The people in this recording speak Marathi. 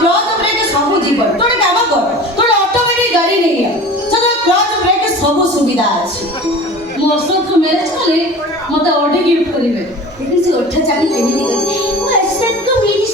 क्लच ब्रेक सब जीवन तो काम कर तो ऑटोमेटिक गाड़ी नहीं है सो क्लच ब्रेक सब सुविधा अछि मो अशोक मैरिज कले मते ऑडी गिफ्ट करिवे लेकिन से ओठा चाबी केनी दिगछ वो एक्सपेक्ट टू मेरी